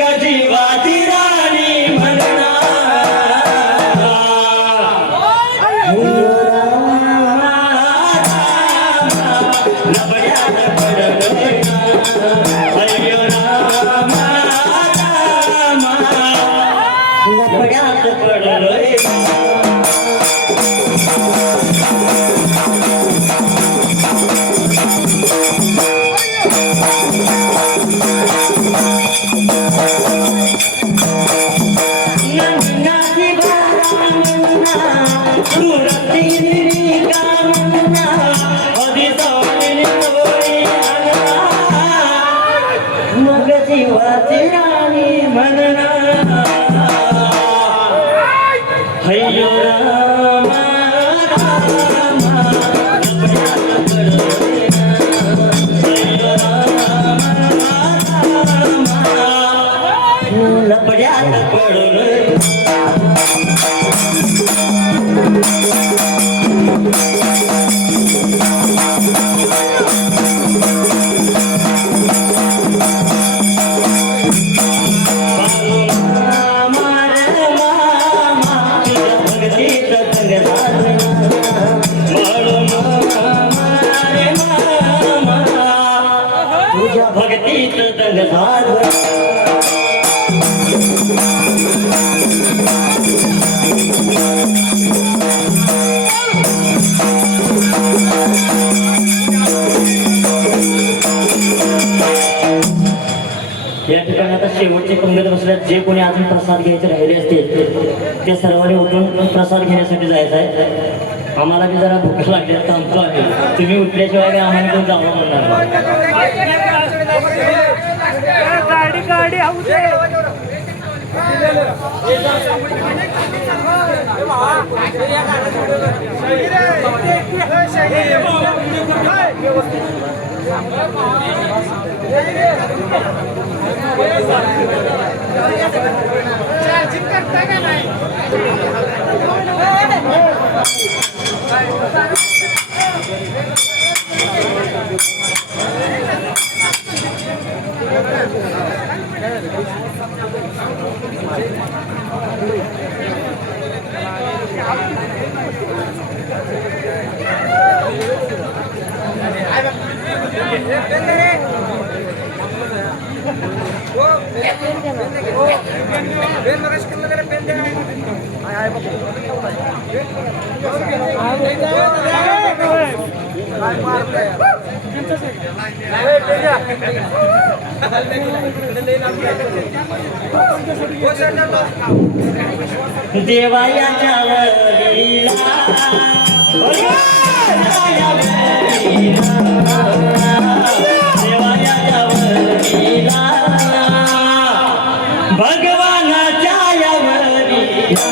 जीवाची राणी म्हणा लबड्यात पडलोय अय्यो रामा रामा लबड्यात पडलोय जीवाची राणी म्हणा अय्यो रामा रामा लबड्यात पडलोय भक्तीत दंगधार या ठिकाणी आता शेवटची पंगत बसल्यात जे कोणी अजून प्रसाद घ्यायचे राहिले असतील ते सर्वांनी उठून प्रसाद घेण्यासाठी जायचं आहे. आम्हाला बी जरा भूक लागली तर आमचं आहे तुम्ही उठल्याशिवाय काय आम्हाला कोण जावं म्हणणार गाडी गाडी देवायाच्या वरीला देवायाच्या वरीला भगवानाच्या वरीला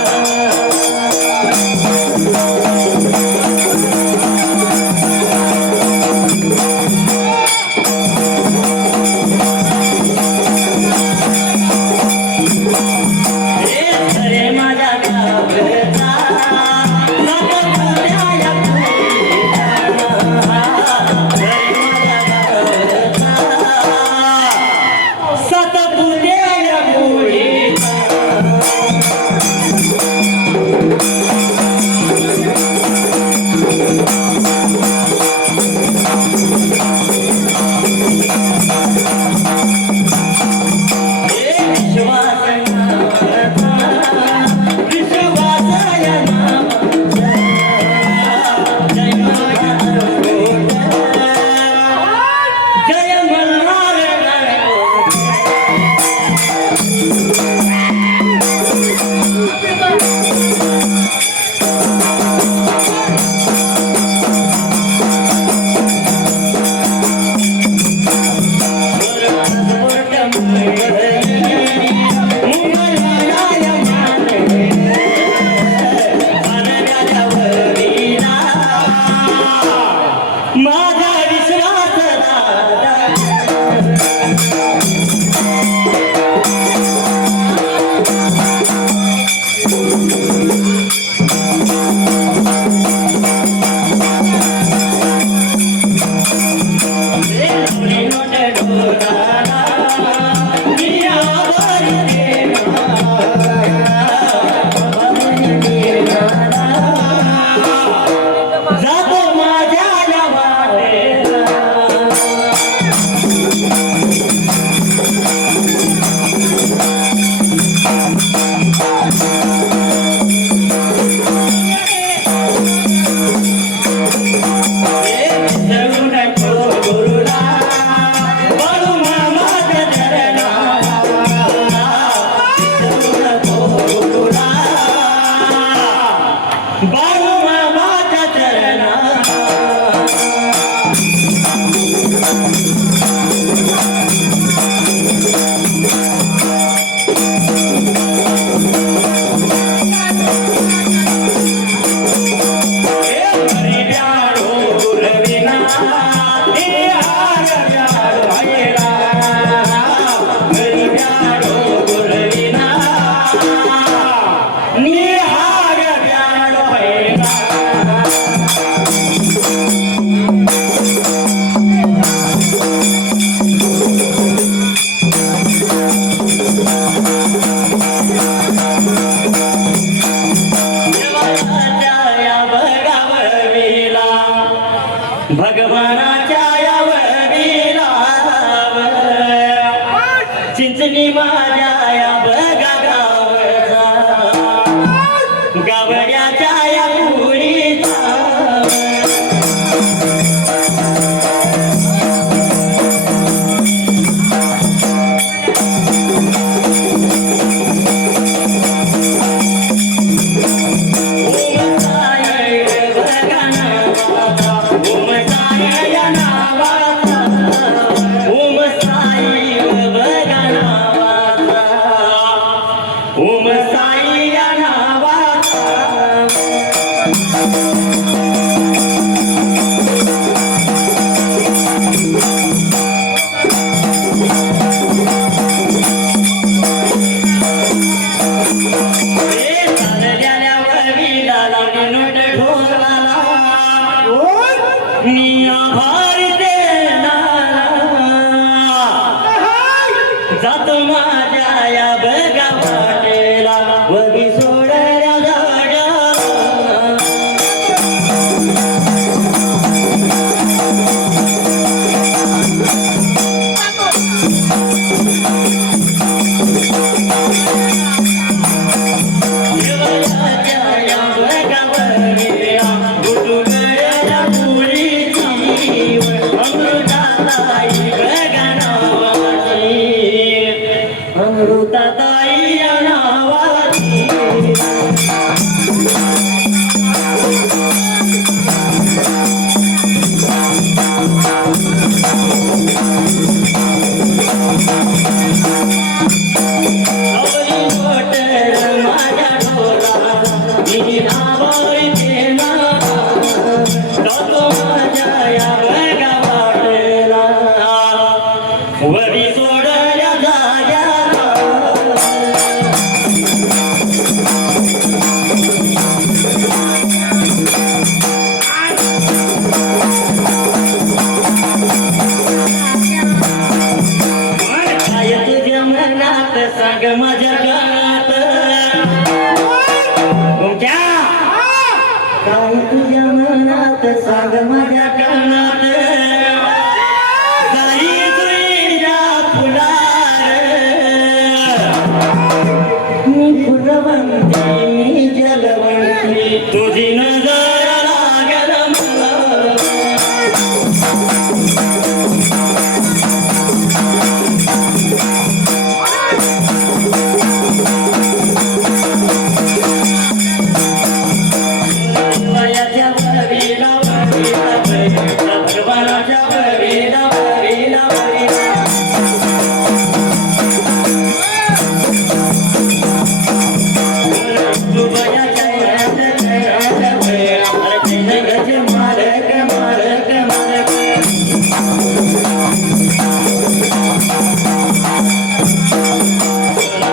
सतपुते देवाच्या या भगावरीला भगवानाच्या या वरीला चिंचणी माझ्या या बगा गावचा गावड्याच्या या पुरीचा ओम साई या नावाचा चालल्याल्या वरीला लावली नोट ढोलाला निया भारते जातो माझ्या या बगा वाटेला वगी सोडल्या झाडाला देवाच्या या बगावरीला गुटुगळ्या पुरीची अमृताताई बगा नावाची अमृताताई या नावाची आवरी मोटर माझ्या ढोला मी आवडते ना जातो माझ्या या बगा वाटेला वरी सोडल्या जाग्याला काय तुझ्या मनात सांग माझ्या गात तुमच्या काय तुझ्या मनात सांग माझ्या कानात काही तुझ्या फुलार मी फुलवंती मी जलवंती तुझी नजर लागल मला वयाच्या वरीला वरीला भगवानाच्या वरीला वरीला वरीला तू वयाच्या वयाच्या वरीला गज मारक मारक मारक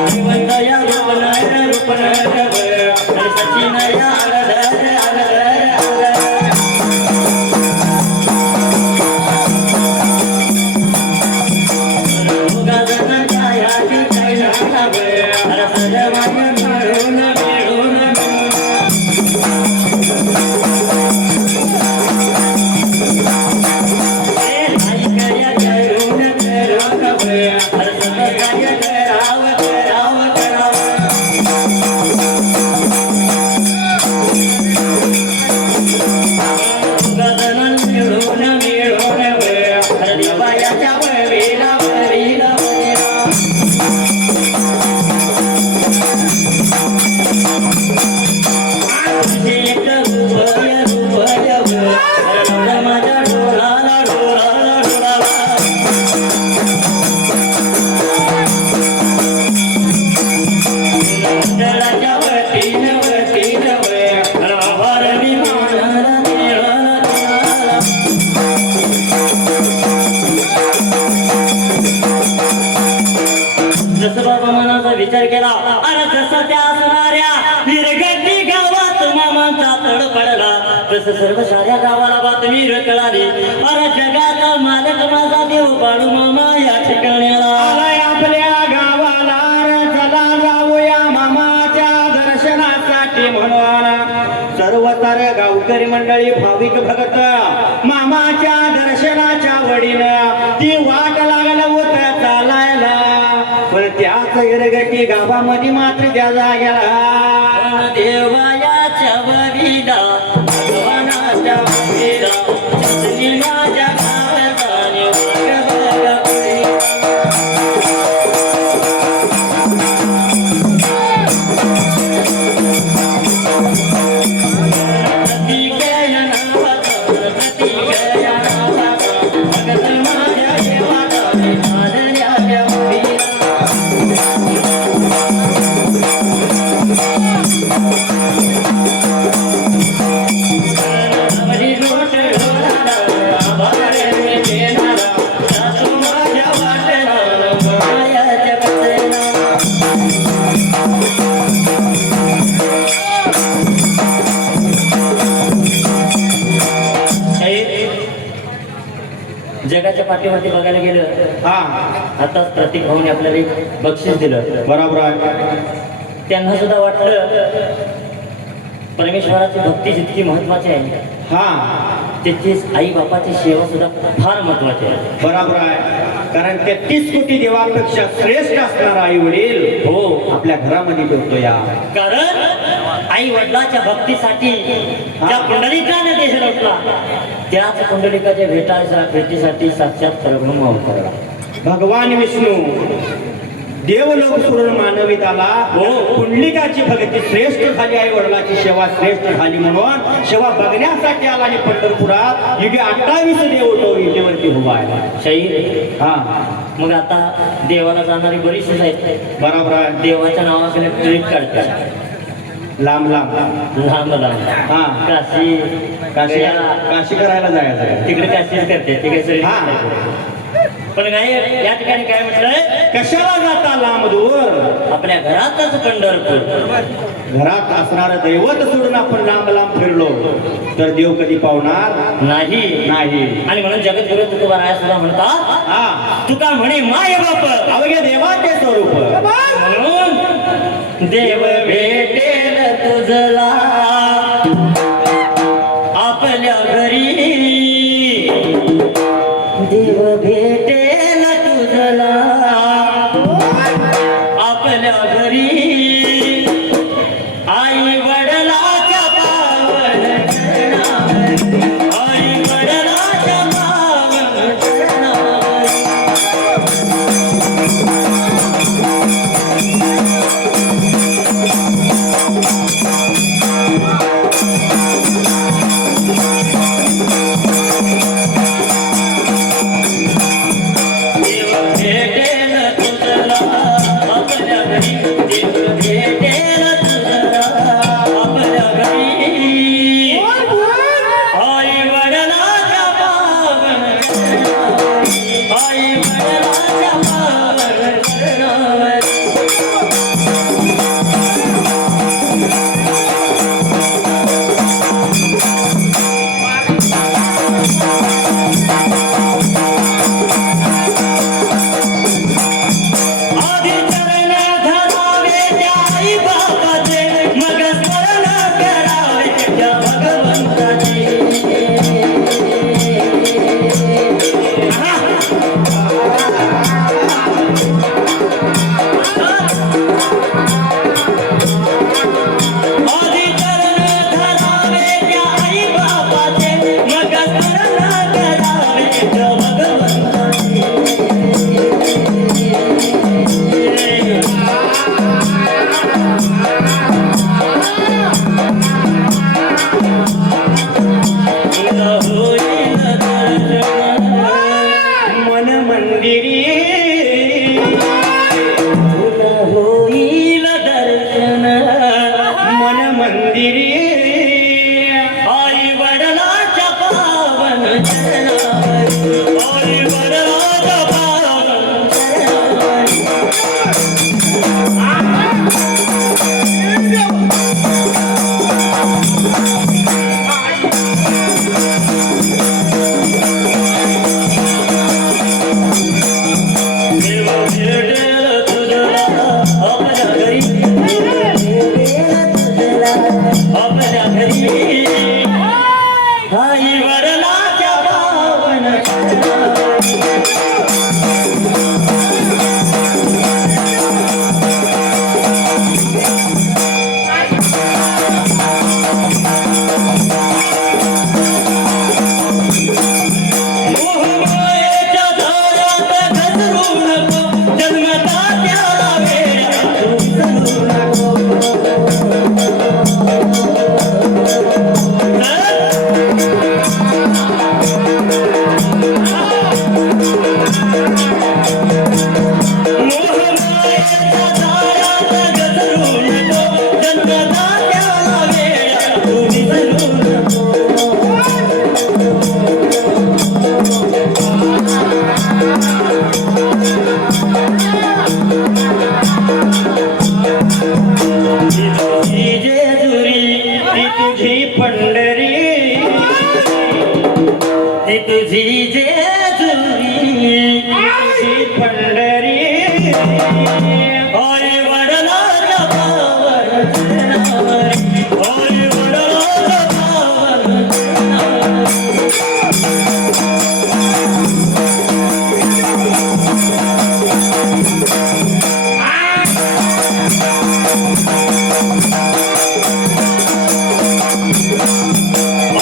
जीवनया रूपनाय रूपनाय सचिनया आलधर आलधर आलधर उगादन छायाची छाया सजवाय मिळून मिळून ऐकया करून करून सगळं करावं करावं करावं गगन मिळून मिळून देवाच्या वरीला वरीला वरीला एक रुपय रुपय माझ्या डोळाला डोळाला डोळाला मंडळाच्या वतीनं वतीनं आभार विमानाला देवाला देवाला जसं बाबा मनाचा विचार केला अरे जसं त्या असणाऱ्या निर्गती गावात मामांचा तड पडला तसं सर्व साऱ्या गावाला बातमी कळाली अरे जगाचा मालक माझा देव बाळू मामा या ठिकाणी आला आपल्या गावाला जाते म्हणून सर्व तर गावकरी मंडळी भाविक भगत मामाच्या दर्शनाच्या वडीनं ती वाट लागलं होत चालायला, पण त्याच हिरगटी गावामध्ये मात्र त्या जाग्याला देवायाच्या वरीला भगवानाच्या वरीला चंदनी माझ्या गावाने वाग बघ पुढे. प्रतीकया नावाचा, प्रतीकया नावाचा, भगत माझ्या देवाचा आदर्याच्या वरीला. हरी लोट डोलाला, आभाळे मी देणारा, सासू माझ्या वाटेला, मायाच्या कथेला. जगाच्या पाठीवरती बघायला गेलं, हा आताच प्रतीक भाऊने आपल्याला एक बक्षीस दिलं. बरोबर आहे. त्यांना सुद्धा वाटलं परमेश्वराची भक्ती जितकी महत्वाची आहे हा तितकीच आई बापाची सेवा सुद्धा फार महत्वाची आहे. बरोबर आहे. कारण 33 कोटी देवापेक्षा श्रेष्ठ असणारा आई वडील हो, आपल्या घरामध्ये भेटतो या. कारण आई वडिलाच्या भक्तीसाठी ज्या पुंडलिकाने देह लोटला त्याच पुंडलिकाच्या भेटीसाठी साक्षात परब्रह्म अवतरला. भगवान विष्णू देवलोक सोडून मानवीत आला. हो. पुंडलिकाची भक्ती श्रेष्ठ झाली, आई वडिलाची सेवा श्रेष्ठ झाली म्हणून सेवा बघण्यासाठी आला आणि पंढरपुरात युगे 28 देव तो विजेवरती उभा आहे. शाहीर हा मग आता देवाला जाणारी बरीचशीच आहेत. बरोबर आहे. देवाच्या नावाखाली ट्रीट काढतात लांब लांब लहान लहान. हा काशी काशी गया, काशी करायला जायचं. तिकडे काशीच करते ते काही हा. पण नाही या ठिकाणी काय म्हटलंय, कशाला जाता लांब दूर, आपल्या घरातच पंढरपूर. घरात असणारं दैवत सोडून आपण लांब लांब फिरलो तर देव कधी पावणार नाही नाही. आणि म्हणून जगद्गुरु तुकोबाराया सुद्धा म्हणतात, हा तुका म्हणे माय बाप अवघे देवाचे स्वरूप. म्हणून देव भेटेल तुझला आपल्या घरी, देव भेटेल तुझला आपल्या घरी, आई वडिलाच्या पावन चरणावर, आई वडिलाच्या पावन चरणावर. देव भेटेल तुझला आपल्या घरी, देव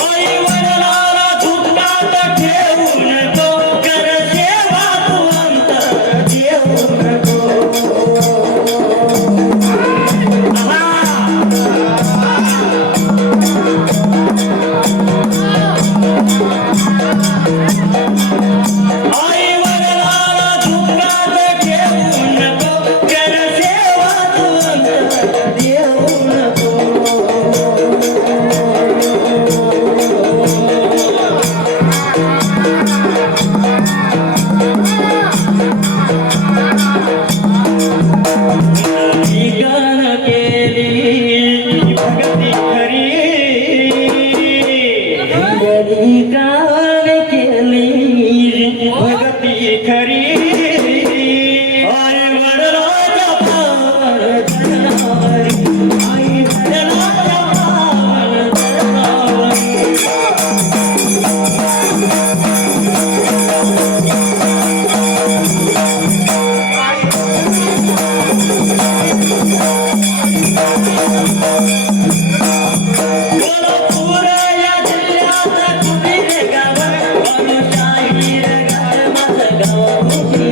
आई वडिलाला दुःखात ठेवू नको, कर सेवा तू अंतर देऊ नको. आई वडिलाला दुःखात ठेवू नको, कर सेवा तू अंतर देऊ नको. गान केली भक्ती खरी, गान केली भक्ती खरी. आई वडिलांच्या पावन चरणावरी, आई वडिलांच्या पावन चरणावरी. कोल्हापूर या जिल्ह्यात कुठे गाव, अनुशाही गाव माझं गाव कुठे.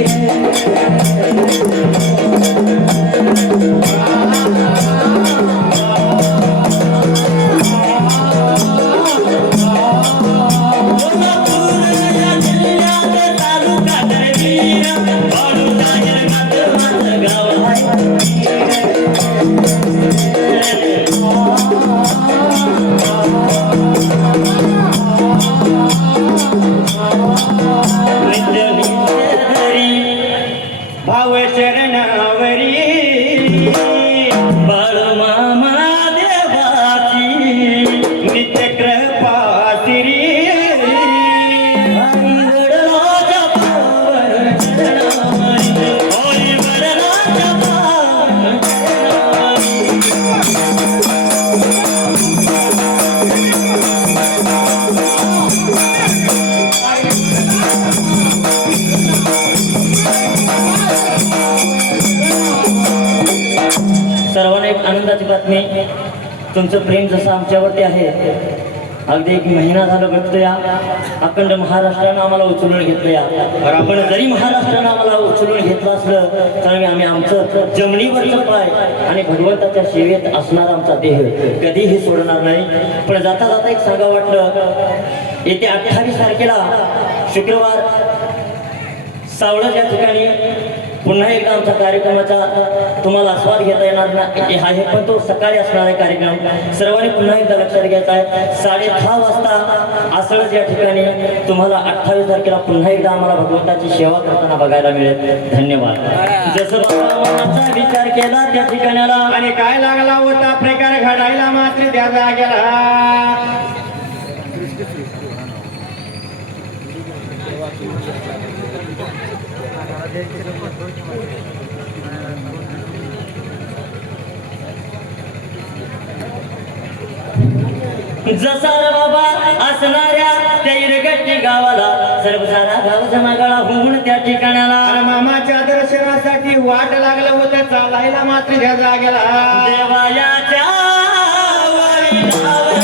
कोल्हापूर या जिल्ह्यात तालुका करवीर, अनुशाही गाव माझं गाव आहे. नित्य नित्यधरी भाव चरणावरी बाळमामा देवाची नित्य कृपा श्री. आई वडिलांच्या पावन चरणावरी, आई वडिलांच्या पावन चरणावरी. सर्वांना एक आनंदाची बातमी, तुमचं प्रेम जसं आमच्यावरती आहे, अगदी एक महिना झाला बघतोय, अखंड महाराष्ट्रानं आम्हाला उचलून घेतलं या. पण जरी महाराष्ट्रानं आम्हाला उचलून घेतलं असलं तरी आम्ही आमचं जमिनीवरचं पाय आणि भगवंताच्या सेवेत असणारा आमचा देह कधीही सोडणार नाही. पण जाता जाता एक सांगा वाटलं, येत्या 28 तारखेला शुक्रवार सावळज या ठिकाणी पुन्हा एकदा आमच्या कार्यक्रमाचा तुम्हाला आस्वाद घेता येणार नाही आहे, पण तो सकाळी असणार आहे कार्यक्रम. सर्वांनी पुन्हा एकदा लक्षात घ्यायचा आहे, 10:30 वाजता आसळज या ठिकाणी तुम्हाला 28 तारखेला पुन्हा एकदा आम्हाला भगवंताची सेवा करताना बघायला मिळेल. धन्यवाद. जसं बाबाचा विचार केला त्या ठिकाणाला आणि काय लागला होता प्रकार घडायला मात्र त्या जागेला. जसा रे बाबा असणाऱ्या त्या इरगट्टी गावाला सर्व सारा गाव जमागळा होऊन त्या ठिकाणाला आणि मामाच्या दर्शनासाठी वाट लागलं होतं, चालायला मात्र त्या जागेला. देवायाच्या वडिलावर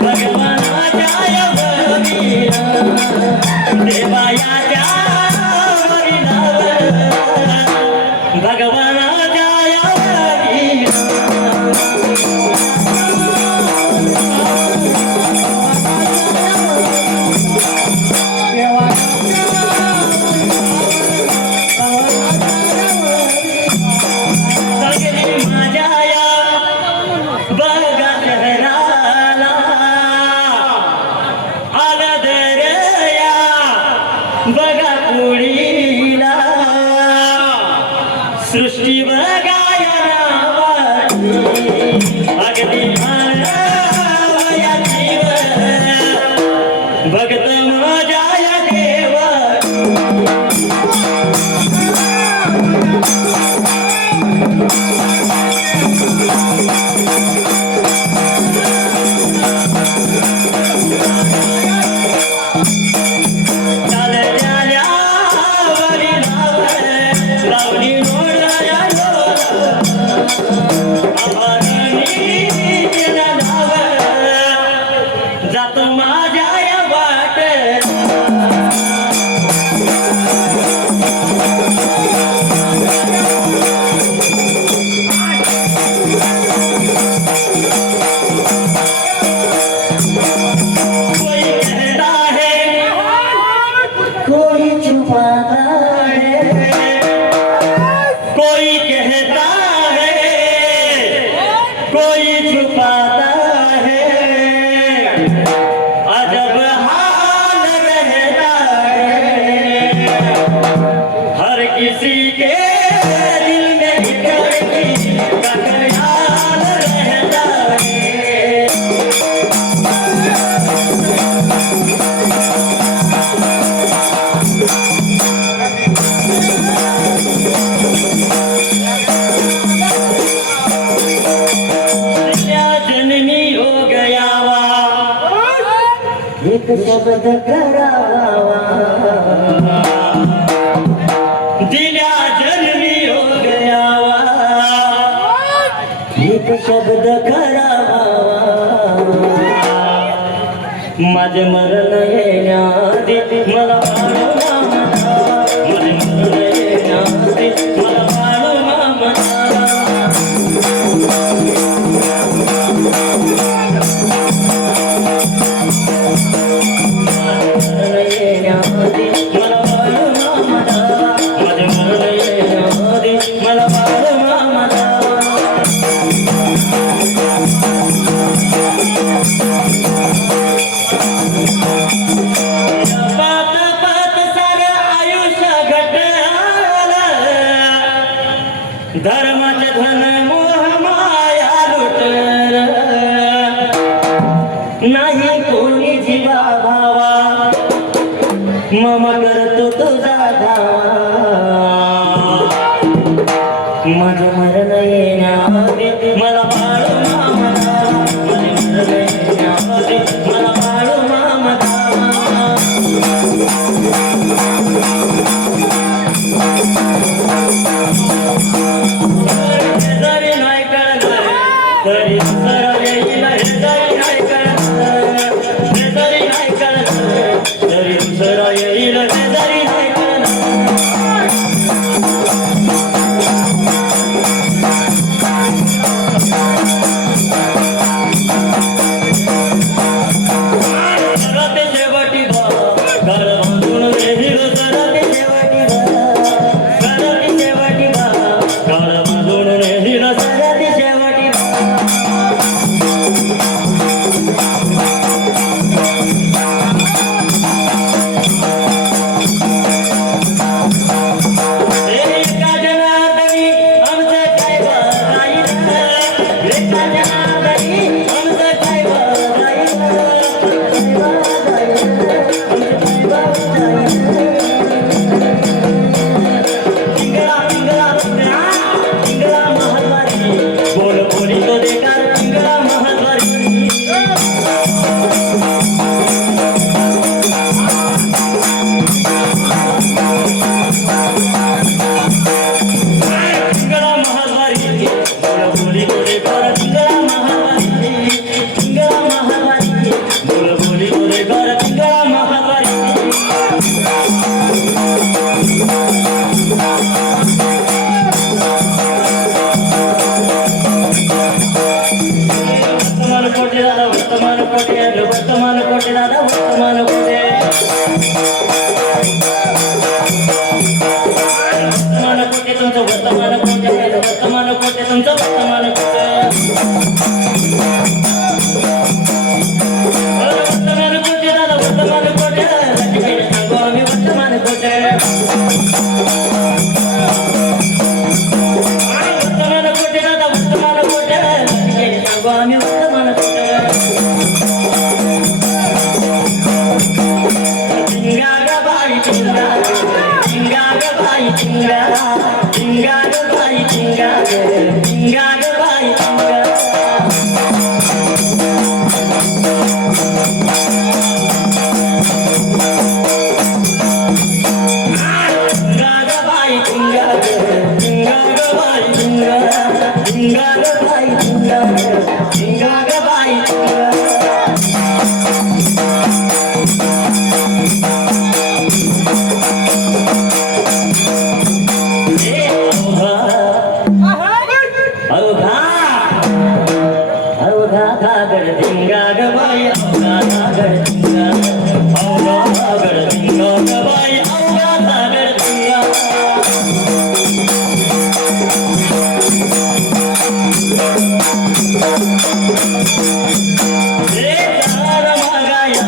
भगवानाच्या वडील, देवायाच्या वडिलावर भगवानाच्या वडील. सगळी माझ्या या एक शब्द करावा दिल्या जन्मी योग यावा एक शब्द करावा माझे मरण येण्याआधी मला बाळू मामा माझे मरण येण्याआधी मला बाळू मामा मरण येण्याआधी मला बाळू मामा माझे मरण येण्याआधी मला बाळू मामा पात पात सारं आयुष्य घटलं धर्माचे धन मोह माया लुटलं नाही कोणी जीवा भावा मम करतो तुझा धावा माझे मरण येण्याआधी मला बाळू मामा माझे मरण येण्याआधी मला बाळू मामा जरी नाही कळलं तरी सरळ येईल जरी नाही कळलं जरी नाही कळलं तरी सरळ येईल जरी नाही कळलं सरते शेवटी घर बांधून येईल सरते शेवटी सरते शेवटी घर बांधून येईल सरते शेवटी एका जनार्दनी आमचं काय बघायचं एका जनार्दनी आमचं काय पिंगळा पिंगळा पिंगळा पिंगळा महत्वाची बोल बोली तो देकार पिंगळा महत्वाची पिंगळा महत्वाची बोल बोली तो देकार पिंगळा महत्वाची पिंगळा महत्वाची बोल बोली तो देकार पिंगळा महत्वाची वर्तमान कोटे दादा वर्तमान कोटे वर्तमान कोटे दादा वर्तमान कोटे वर्तमान कोटे तुमचं वर्तमान कोटे वर्तमान कोटे तुमचं वर्तमान कोटे वर्तमान कोटे दादा वर्तमान कोटे लक्ष्मीने सांगू आम्ही वर्तमान कोटे वर्तमान कोटे दादा वर्तमान कोटे लक्ष्मीने सांगू आम्ही वर्तमान कोटे चिंगा ग बाई चिंगा चिंगा ग बाई चिंगा चिंगा ग बाई चिंगा चिंगा ग बाई चिंगा चिंगा ग बाई चिंगा चिंगा ग बाई चिंगा चिंगा ग बाई चिंगा चिंगा ग बाई चिंगा अवघा घागर धिंगा ग बाई अवघा घागर धिंगा अवघा सागर धिंगा ग बाई अवघा सागर धिंगा रे तार मागाया